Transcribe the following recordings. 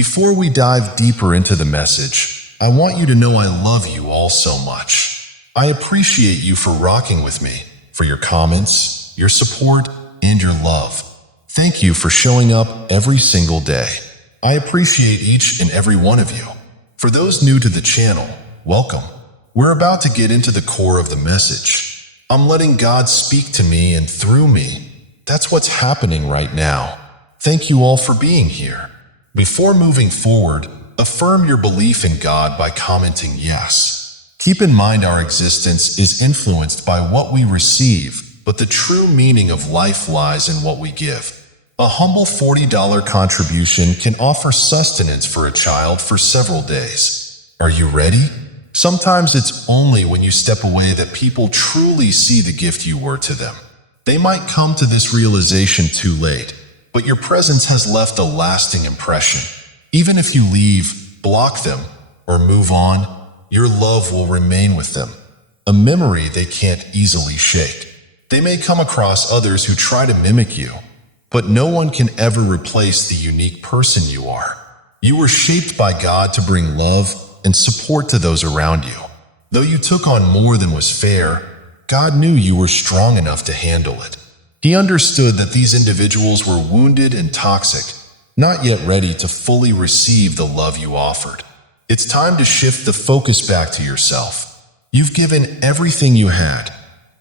Before we dive deeper into the message, I want you to know I love you all so much. I appreciate you for rocking with me, for your comments, your support, and your love. Thank you for showing up every single day. I appreciate each and every one of you. For those new to the channel, welcome. We're about to get into the core of the message. I'm letting God speak to me and through me. That's what's happening right now. Thank you all for being here. Before moving forward, affirm your belief in God by commenting yes. Keep in mind our existence is influenced by what we receive, but the true meaning of life lies in what we give. A humble $40 contribution can offer sustenance for a child for several days. Are you ready? Sometimes it's only when you step away that people truly see the gift you were to them. They might come to this realization too late, but your presence has left a lasting impression. Even if you leave, block them, or move on, your love will remain with them. A memory they can't easily shake. They may come across others who try to mimic you, but no one can ever replace the unique person you are. You were shaped by God to bring love and support to those around you. Though you took on more than was fair, God knew you were strong enough to handle it. He understood that these individuals were wounded and toxic, not yet ready to fully receive the love you offered. It's time to shift the focus back to yourself. You've given everything you had,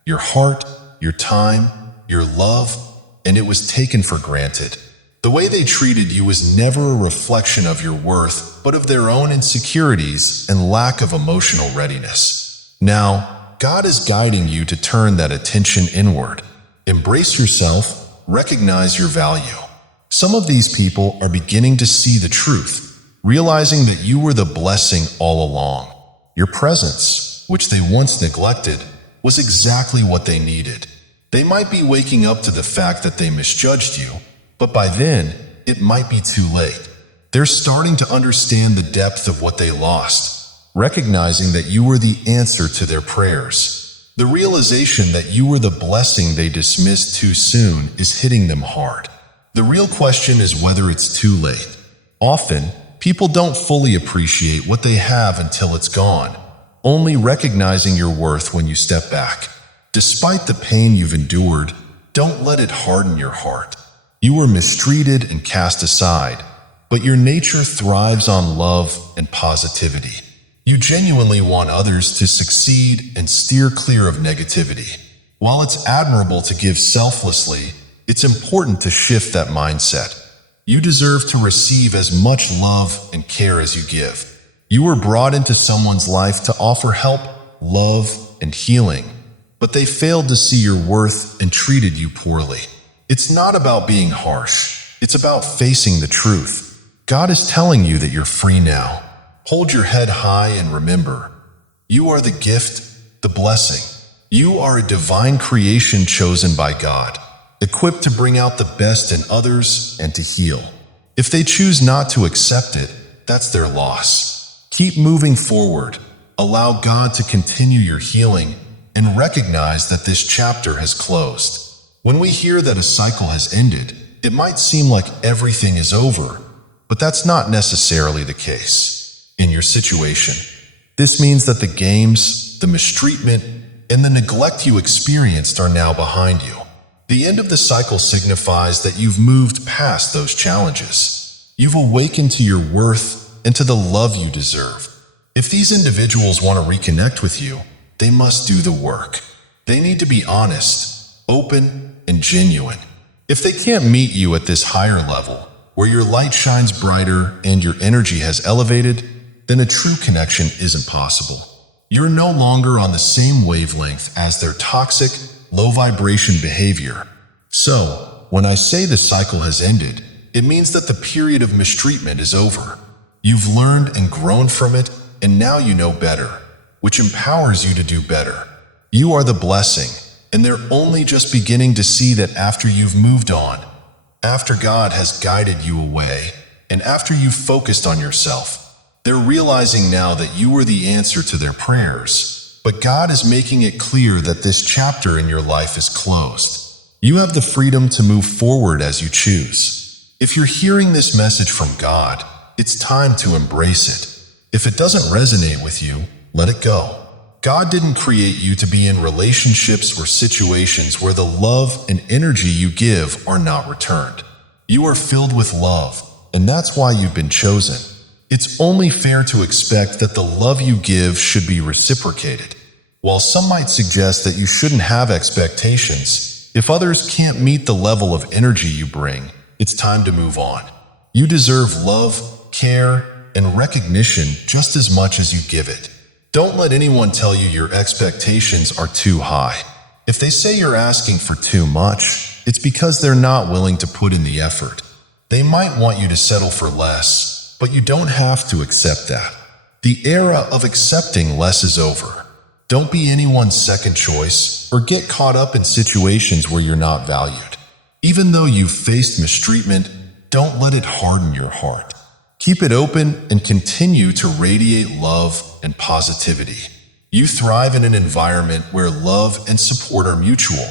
your heart, your time, your love, and it was taken for granted. The way they treated you was never a reflection of your worth, but of their own insecurities and lack of emotional readiness. Now, God is guiding you to turn that attention inward. Embrace yourself, recognize your value. Some of these people are beginning to see the truth, realizing that you were the blessing all along. Your presence, which they once neglected, was exactly what they needed. They might be waking up to the fact that they misjudged you, but by then, it might be too late. They're starting to understand the depth of what they lost, recognizing that you were the answer to their prayers. The realization that you were the blessing they dismissed too soon is hitting them hard. The real question is whether it's too late. Often, people don't fully appreciate what they have until it's gone, only recognizing your worth when you step back. Despite the pain you've endured, don't let it harden your heart. You were mistreated and cast aside, but your nature thrives on love and positivity. You genuinely want others to succeed and steer clear of negativity. While it's admirable to give selflessly, it's important to shift that mindset. You deserve to receive as much love and care as you give. You were brought into someone's life to offer help, love, and healing, but they failed to see your worth and treated you poorly. It's not about being harsh. It's about facing the truth. God is telling you that you're free now. Hold your head high and remember, you are the gift, the blessing. You are a divine creation chosen by God, equipped to bring out the best in others and to heal. If they choose not to accept it, that's their loss. Keep moving forward. Allow God to continue your healing and recognize that this chapter has closed. When we hear that a cycle has ended, it might seem like everything is over, but that's not necessarily the case. In your situation, this means that the games, the mistreatment, and the neglect you experienced are now behind you. The end of the cycle signifies that you've moved past those challenges. You've awakened to your worth and to the love you deserve. If these individuals want to reconnect with you, they must do the work. They need to be honest, open, and genuine. If they can't meet you at this higher level, where your light shines brighter and your energy has elevated, then a true connection isn't possible. You're no longer on the same wavelength as their toxic, low-vibration behavior. So, when I say the cycle has ended, it means that the period of mistreatment is over. You've learned and grown from it, and now you know better, which empowers you to do better. You are the blessing, and they're only just beginning to see that after you've moved on, after God has guided you away, and after you've focused on yourself. They're realizing now that you were the answer to their prayers, but God is making it clear that this chapter in your life is closed. You have the freedom to move forward as you choose. If you're hearing this message from God, It's time to embrace it. If it doesn't resonate with you, let it go. God didn't create you to be in relationships or situations where the love and energy you give are not returned. You are filled with love, and that's why you've been chosen. It's only fair to expect that the love you give should be reciprocated. While some might suggest that you shouldn't have expectations, if others can't meet the level of energy you bring, it's time to move on. You deserve love, care, and recognition just as much as you give it. Don't let anyone tell you your expectations are too high. If they say you're asking for too much, it's because they're not willing to put in the effort. They might want you to settle for less, but you don't have to accept that. The era of accepting less is over. Don't be anyone's second choice or get caught up in situations where you're not valued. Even though you've faced mistreatment, don't let it harden your heart. Keep it open and continue to radiate love and positivity. You thrive in an environment where love and support are mutual.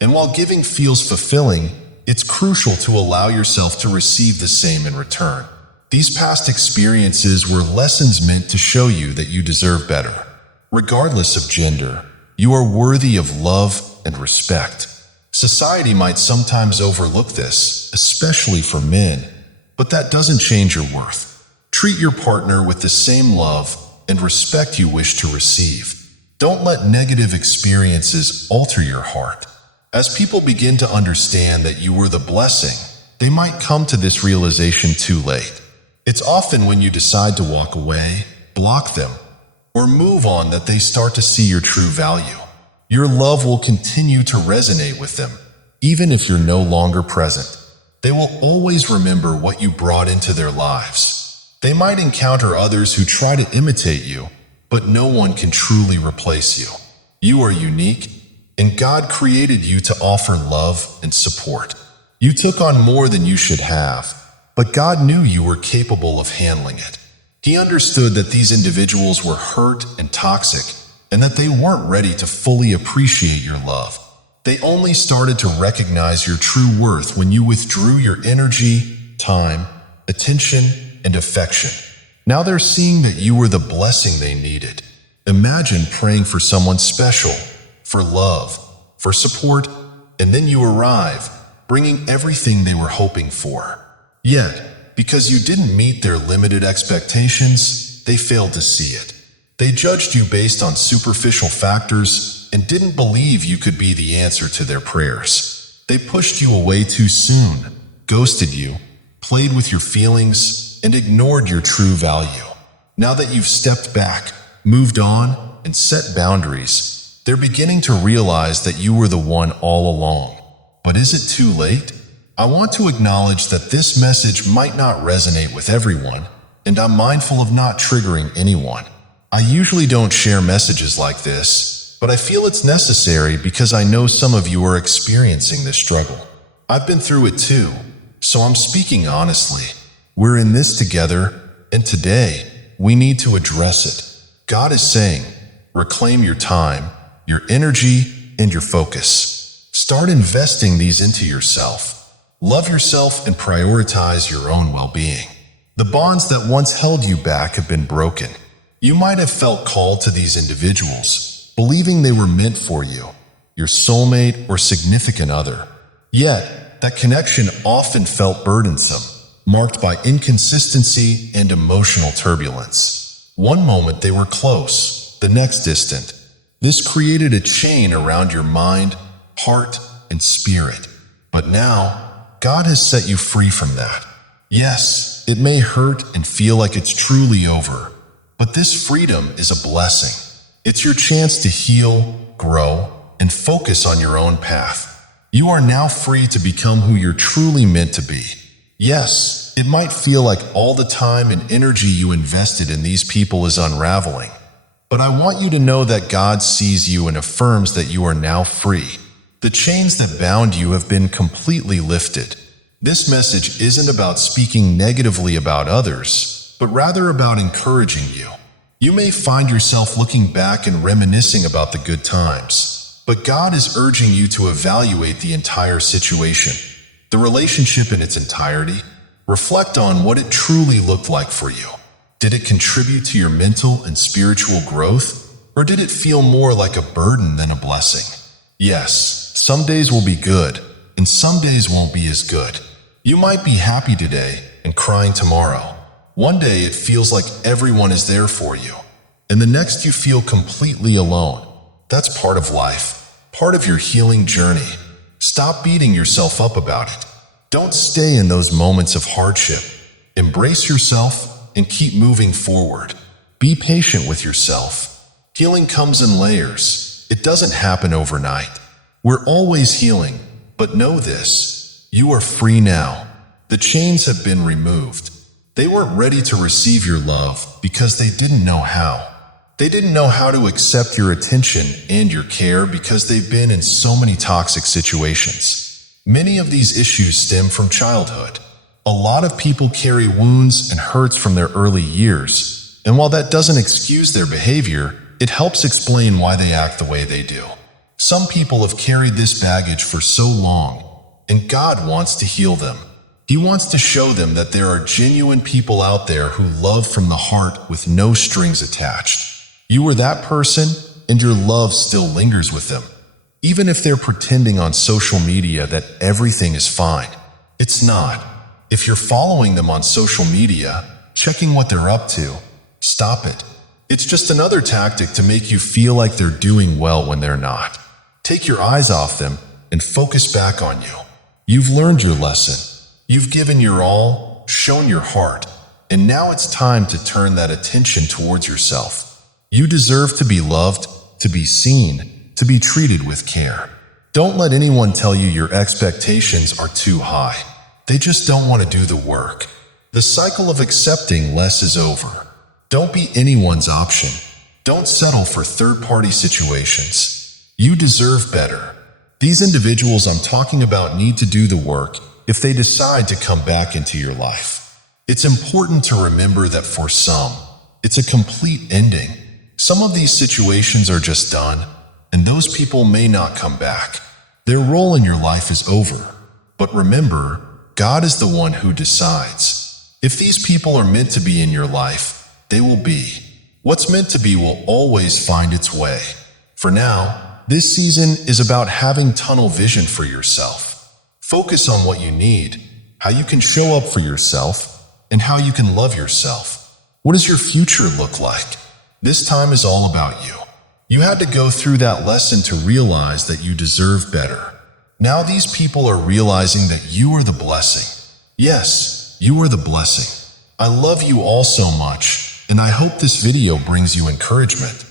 And while giving feels fulfilling, it's crucial to allow yourself to receive the same in return. These past experiences were lessons meant to show you that you deserve better. Regardless of gender, you are worthy of love and respect. Society might sometimes overlook this, especially for men, but that doesn't change your worth. Treat your partner with the same love and respect you wish to receive. Don't let negative experiences alter your heart. As people begin to understand that you were the blessing, they might come to this realization too late. It's often when you decide to walk away, block them, or move on that they start to see your true value. Your love will continue to resonate with them, even if you're no longer present. They will always remember what you brought into their lives. They might encounter others who try to imitate you, but no one can truly replace you. You are unique, and God created you to offer love and support. You took on more than you should have, but God knew you were capable of handling it. He understood that these individuals were hurt and toxic, and that they weren't ready to fully appreciate your love. They only started to recognize your true worth when you withdrew your energy, time, attention, and affection. Now they're seeing that you were the blessing they needed. Imagine praying for someone special, for love, for support, and then you arrive, bringing everything they were hoping for. Yet, because you didn't meet their limited expectations, they failed to see it. They judged you based on superficial factors and didn't believe you could be the answer to their prayers. They pushed you away too soon, ghosted you, played with your feelings, and ignored your true value. Now that you've stepped back, moved on, and set boundaries, they're beginning to realize that you were the one all along. But is it too late? I want to acknowledge that this message might not resonate with everyone, and I'm mindful of not triggering anyone. I usually don't share messages like this, but I feel it's necessary because I know some of you are experiencing this struggle. I've been through it too, so I'm speaking honestly. We're in this together, and today, we need to address it. God is saying, reclaim your time, your energy, and your focus. Start investing these into yourself. Love yourself and prioritize your own well-being. The bonds that once held you back have been broken. You might have felt called to these individuals, believing they were meant for you, your soulmate or significant other. Yet, that connection often felt burdensome, marked by inconsistency and emotional turbulence. One moment they were close, the next distant. This created a chain around your mind, heart, and spirit. But now, God has set you free from that. Yes, it may hurt and feel like it's truly over, but this freedom is a blessing. It's your chance to heal, grow, and focus on your own path. You are now free to become who you're truly meant to be. Yes, it might feel like all the time and energy you invested in these people is unraveling, but I want you to know that God sees you and affirms that you are now free. The chains that bound you have been completely lifted. This message isn't about speaking negatively about others, but rather about encouraging you. You may find yourself looking back and reminiscing about the good times, but God is urging you to evaluate the entire situation, the relationship in its entirety. Reflect on what it truly looked like for you. Did it contribute to your mental and spiritual growth, or did it feel more like a burden than a blessing? Yes, some days will be good, and some days won't be as good. You might be happy today and crying tomorrow. One day it feels like everyone is there for you, and the next you feel completely alone. That's part of life, part of your healing journey. Stop beating yourself up about it. Don't stay in those moments of hardship. Embrace yourself and keep moving forward. Be patient with yourself. Healing comes in layers. It doesn't happen overnight. We're always healing, but know this: you are free now. The chains have been removed. They weren't ready to receive your love because they didn't know how. They didn't know how to accept your attention and your care because they've been in so many toxic situations. Many of these issues stem from childhood. A lot of people carry wounds and hurts from their early years, and while that doesn't excuse their behavior, it helps explain why they act the way they do. Some people have carried this baggage for so long, and God wants to heal them. He wants to show them that there are genuine people out there who love from the heart with no strings attached. You are that person, and your love still lingers with them. Even if they're pretending on social media that everything is fine, it's not. If you're following them on social media, checking what they're up to, stop it. It's just another tactic to make you feel like they're doing well when they're not. Take your eyes off them and focus back on you. You've learned your lesson. You've given your all, shown your heart, and now it's time to turn that attention towards yourself. You deserve to be loved, to be seen, to be treated with care. Don't let anyone tell you your expectations are too high. They just don't want to do the work. The cycle of accepting less is over. Don't be anyone's option. Don't settle for third-party situations. You deserve better. These individuals I'm talking about need to do the work if they decide to come back into your life. It's important to remember that for some, it's a complete ending. Some of these situations are just done, and those people may not come back. Their role in your life is over. But remember, God is the one who decides. If these people are meant to be in your life, they will be. What's meant to be will always find its way. For now, this season is about having tunnel vision for yourself. Focus on what you need, how you can show up for yourself, and how you can love yourself. What does your future look like? This time is all about you. You had to go through that lesson to realize that you deserve better. Now these people are realizing that you are the blessing. Yes, you are the blessing. I love you all so much, and I hope this video brings you encouragement.